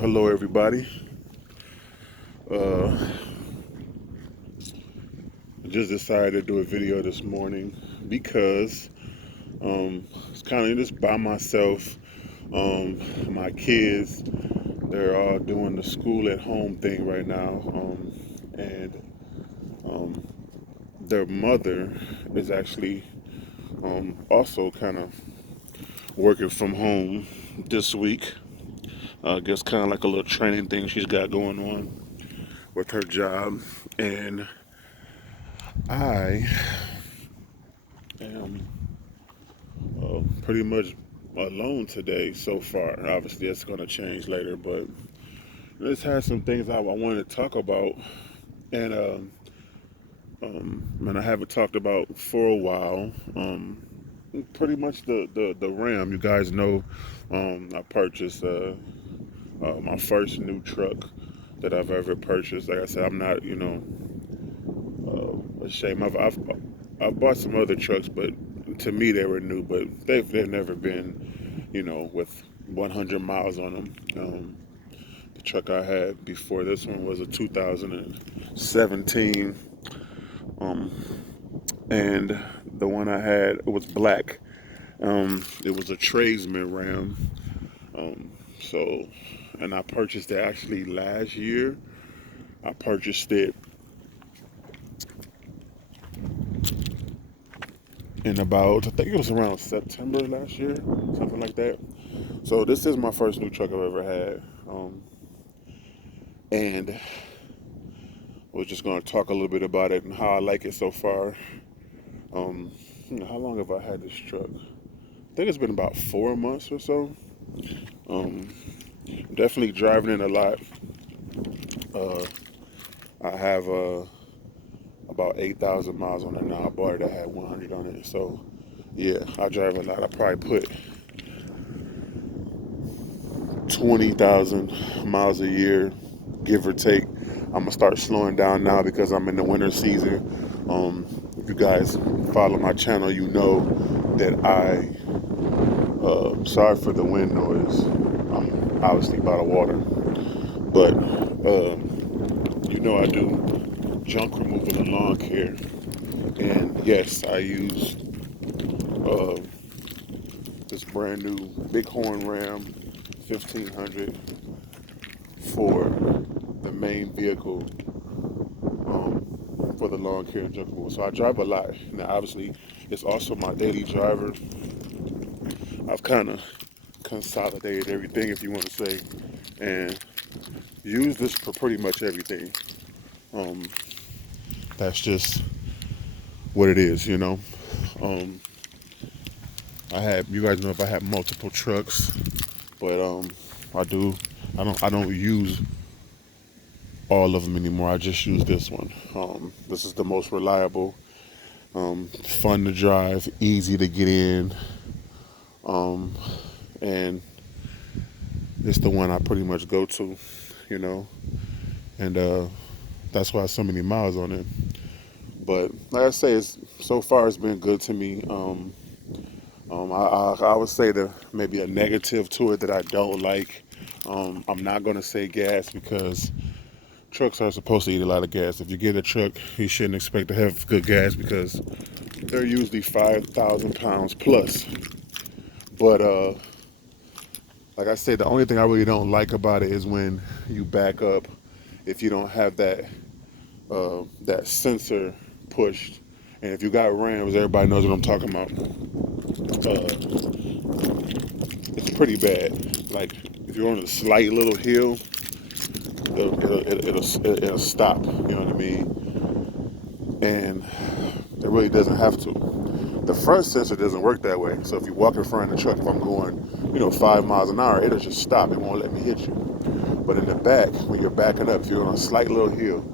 Hello everybody. Uh, I just decided to do a video this morning because it's kind of just by myself. My kids, they're all doing the school at home thing right now, and um, their mother is actually also kind of working from home this week. I guess kind of like a little training thing she's got going on with her job, and I am pretty much alone today so far. Obviously, that's going to change later, but let's have some things I wanted to talk about, and I haven't talked about for a while. Pretty much the Ram. You guys know, I purchased my first new truck that I've ever purchased. Like I said, I'm not ashamed. I've bought some other trucks, but to me they were new, but they've never been, with 100 miles on them. The truck I had before this one was a 2017, um, and the one I had it was black. It was a tradesman Ram. Um, so, and I purchased it actually last year. I purchased it in about, I think it was around September last year, something like that. So this is my first new truck I've ever had, and we're just going to talk a little bit about it and how I like it so far. Um, how long have I had this truck? I think it's been about 4 months or so. Um, Definitely driving it a lot. Uh, I have about 8,000 miles on it now. I bought it, I had 100 on it. So yeah, I drive a lot. I probably put 20,000 miles a year, give or take. I'm gonna start slowing down now because I'm in the winter season. If you guys follow my channel, you know that sorry for the wind noise. I'm obviously by the water, but I do junk removal and lawn care. And yes, I use uh, this brand new Bighorn Ram 1500 for the main vehicle, for the lawn care and junk removal. So I drive a lot. Now, obviously, it's also my daily driver. I've kind of consolidated everything, if you want to say, and use this for pretty much everything. Um, that's just what it is. Um, you guys know if I have multiple trucks, but I do. I don't use all of them anymore. I just use this one. This is the most reliable, fun to drive, easy to get in, um, and it's the one I pretty much go to, you know, and that's why so many miles on it. But like I say, so far it's been good to me. I would say that maybe a negative to it that I don't like. I'm not gonna say gas because trucks are supposed to eat a lot of gas. If you get a truck, you shouldn't expect to have good gas because they're usually 5,000 pounds plus. But like I said, the only thing I really don't like about it is when you back up. If you don't have that sensor pushed, and if you got Rams, everybody knows what I'm talking about. It's pretty bad. Like if you're on a slight little hill, it'll stop. You know what I mean? And it really doesn't have to. The front sensor doesn't work that way. So if you walk in front of the truck, if I'm going, 5 miles an hour, it'll just stop. It won't let me hit you. But in the back, when you're backing up, if you're on a slight little hill,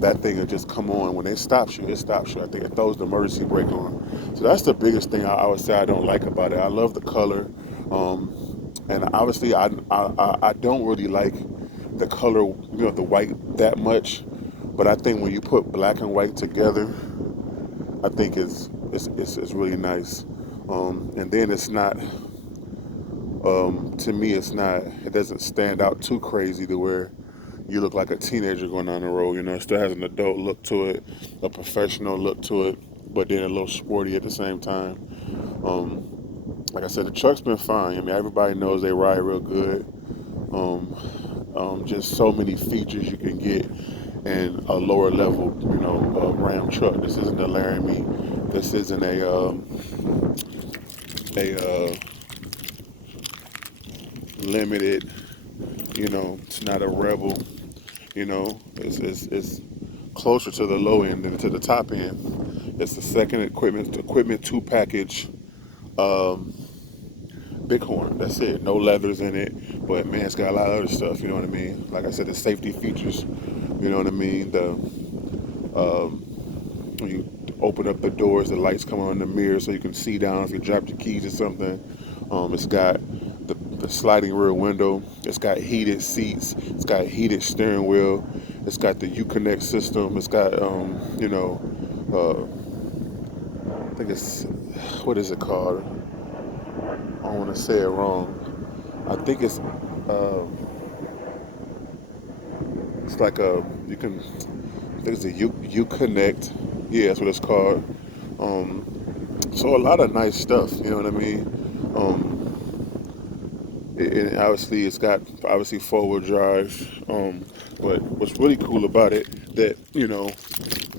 that thing will just come on. When it stops you, it stops you. I think it throws the emergency brake on. So that's the biggest thing I would say I don't like about it. I love the color. And obviously, I don't really like the color, the white that much. But I think when you put black and white together, I think it's really nice. And then it's not To me, it doesn't stand out too crazy to where you look like a teenager going down the road. You know, it still has an adult look to it, a professional look to it, but then a little sporty at the same time. Like I said, the truck's been fine. I mean, everybody knows they ride real good. Um, just so many features you can get in a lower level, Ram truck. This isn't a Laramie. This isn't a limited. It's not a Rebel. It's closer to the low end than to the top end. It's the second equipment two package. Um, Bighorn. That's it. No leathers in it, but man, it's got a lot of other stuff. You know what I mean? Like I said, the safety features. You know what I mean? When you open up the doors, the lights come on in the mirror so you can see down if you drop your keys or something. It's got the sliding rear window. It's got heated seats. It's got heated steering wheel. It's got the Uconnect system. It's got I think it's, what is it called? I don't want to say it wrong. I think it's like you can, I think it's a Uconnect. Yeah, that's what it's called. So a lot of nice stuff, you know what I mean? And obviously it's got obviously four-wheel drive. But what's really cool about it that,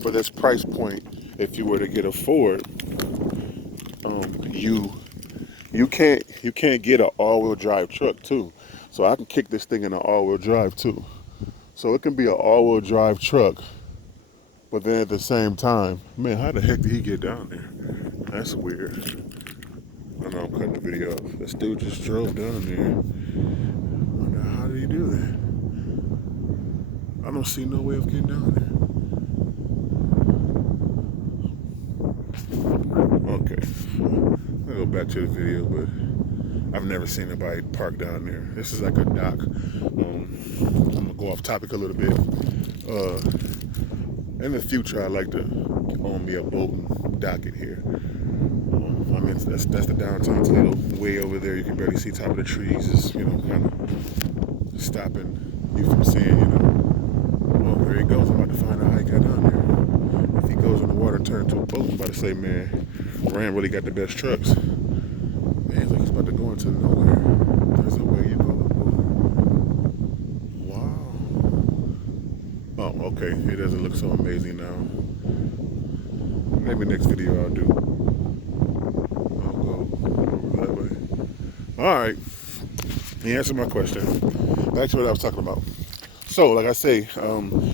for this price point, if you were to get a Ford, you can't get an all-wheel drive truck too. So I can kick this thing in an all-wheel drive too. So it can be an all-wheel drive truck, but then at the same time, man, how the heck did he get down there? That's weird. I know I'm cutting the video off. This dude just drove down there. I wonder how did he do that? I don't see no way of getting down there. Okay, I'll go back to the video, but I've never seen anybody park down there. This is like a dock. I'm gonna go off topic a little bit. In the future, I'd like to own me a boat and dock it here. I mean, that's the downtown Toledo. Way over there, you can barely see top of the trees. It's kind of stopping you from seeing. Well, there he goes. I'm about to find out how he got down there. If he goes in the water and turns into a boat, I'm about to say, man, Ram really got the best trucks. Man, it's like he's about to go into nowhere. There's a way you go. Wow. Oh, okay. It doesn't look so amazing now. Maybe next video I'll do. I'll go over that way. All right. He answered my question. Back to what I was talking about. So, like I say,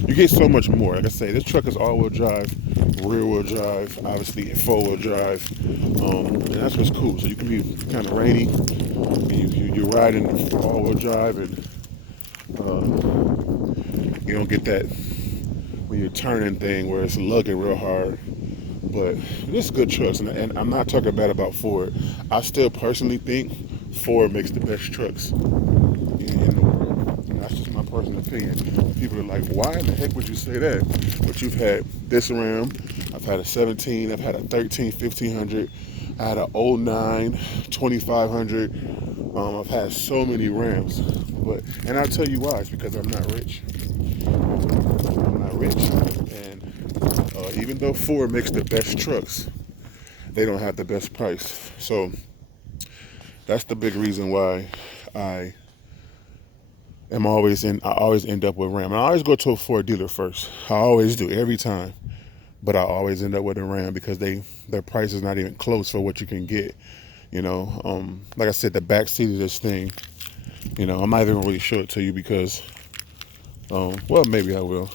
you get so much more. Like I say, this truck is all-wheel drive, rear-wheel drive, obviously four-wheel drive, and that's what's cool. So you can be kind of rainy, and you ride in all-wheel drive, and you don't get that when you're turning thing where it's lugging real hard. But this is good trucks, and I'm not talking bad about Ford. I still personally think Ford makes the best trucks in the world. And that's just my personal opinion. People are like, why in the heck would you say that? But you've had this Ram, I've had a 17, I've had a 13, 1500, I had a 09, 2500. I've had so many Rams. And I'll tell you why. It's because I'm not rich. I'm not rich. And even though Ford makes the best trucks, they don't have the best price. So that's the big reason why I always end up with Ram. And I always go to a Ford dealer first. I always do, every time. But I always end up with a Ram because their price is not even close for what you can get. Like I said, the back seat of this thing, I'm not even really show it to you because, well, maybe I will.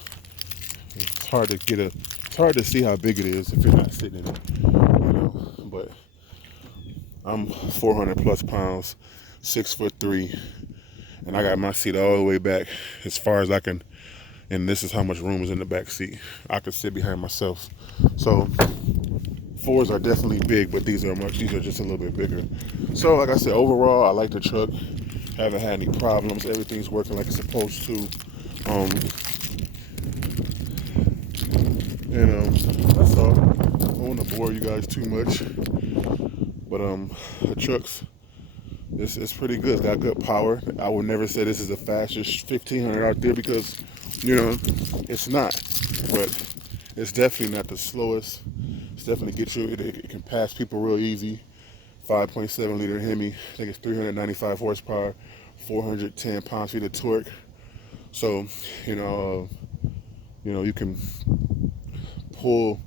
It's hard to see how big it is if you're not sitting in it, but I'm 400 plus pounds, 6'3", and I got my seat all the way back as far as I can, and this is how much room is in the back seat. I could sit behind myself. So Fords are definitely big, but these are just a little bit bigger. So like I said, overall, I like the truck. Haven't had any problems. Everything's working like it's supposed to. That's all. I don't want to bore you guys too much, but the truck's it's pretty good. It's got good power. I would never say this is the fastest 1500 out there because, it's not. But it's definitely not the slowest. It's definitely get you. It can pass people real easy. 5.7 liter Hemi. I think it's 395 horsepower, 410 pounds-feet of torque. So, you can pull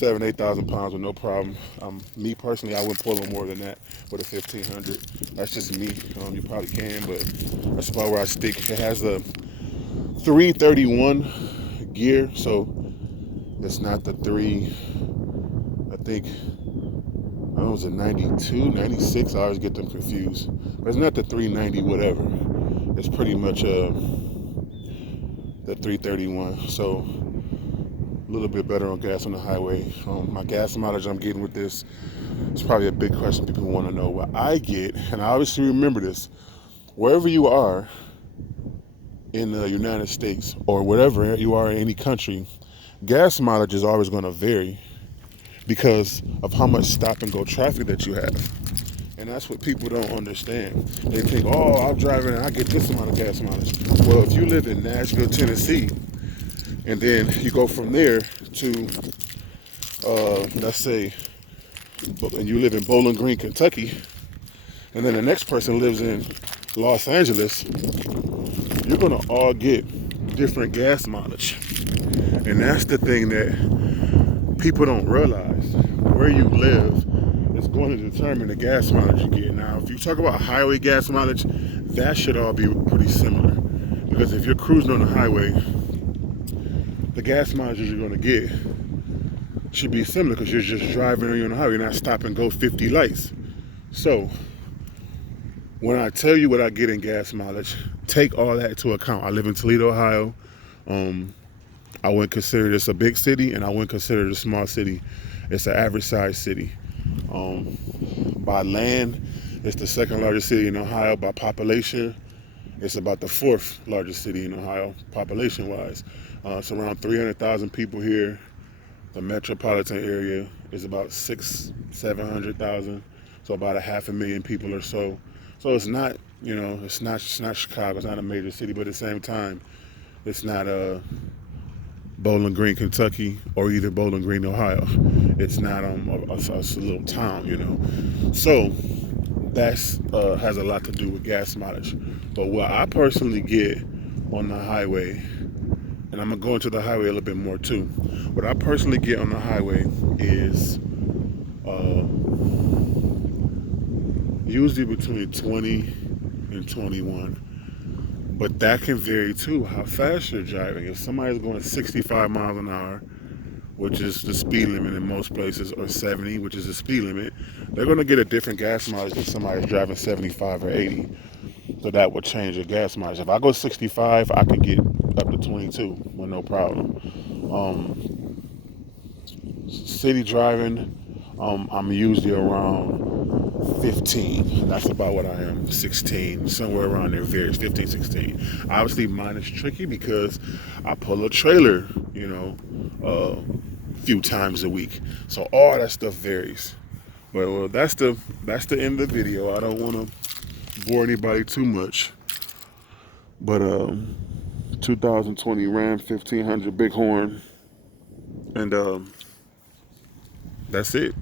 8,000 pounds with no problem. Me personally, I wouldn't pull no more than that with a 1500. That's just me. You probably can, but that's about where I stick. It has a 331 gear, so it's not the I think, I was a 92, 96. I always get them confused. But it's not the 390 whatever. It's pretty much the 331. So a little bit better on gas on the highway. My gas mileage I'm getting with this is probably a big question people want to know. What I get, and I obviously remember this, wherever you are in the United States or wherever you are in any country, gas mileage is always going to vary because of how much stop and go traffic that you have. And that's what people don't understand. They think, oh, I'm driving and I get this amount of gas mileage. Well, if you live in Nashville, Tennessee, and then you go from there to, let's say, and you live in Bowling Green, Kentucky, and then the next person lives in Los Angeles, you're gonna all get different gas mileage. And that's the thing that people don't realize. Where you live is going to determine the gas mileage you get. Now, if you talk about highway gas mileage, that should all be pretty similar. Because if you're cruising on the highway, the gas mileage you're going to get should be similar because you're just driving on the highway, you're not stop and go 50 lights. So, when I tell you what I get in gas mileage, take all that into account. I live in Toledo, Ohio. I wouldn't consider this a big city, and I wouldn't consider it a small city. It's an average size city. By land, it's the second largest city in Ohio. By population, it's about the fourth largest city in Ohio, population-wise. It's around 300,000 people here. The metropolitan area is about 700,000, so about 500,000 people or so. So it's not, it's not Chicago. It's not a major city, but at the same time, it's not Bowling Green, Kentucky, or either Bowling Green, Ohio. It's not a little town, So that's has a lot to do with gas mileage. But what I personally get on the highway, and I'm gonna go into the highway a little bit more too. What I personally get on the highway is usually between 20 and 21. But that can vary too, how fast you're driving. If somebody's going 65 miles an hour, which is the speed limit in most places, or 70, which is the speed limit, they're going to get a different gas mileage than somebody's driving 75 or 80. So that would change your gas mileage. If I go 65, I can get up to 22 with no problem. City driving, I'm usually around 15. That's about what I am. 16, somewhere around there varies. 15, 16. Obviously, mine is tricky because I pull a trailer, a few times a week. So all that stuff varies. But well, that's the end of the video. I don't want to bore anybody too much. But 2020 Ram 1500 Bighorn, and that's it.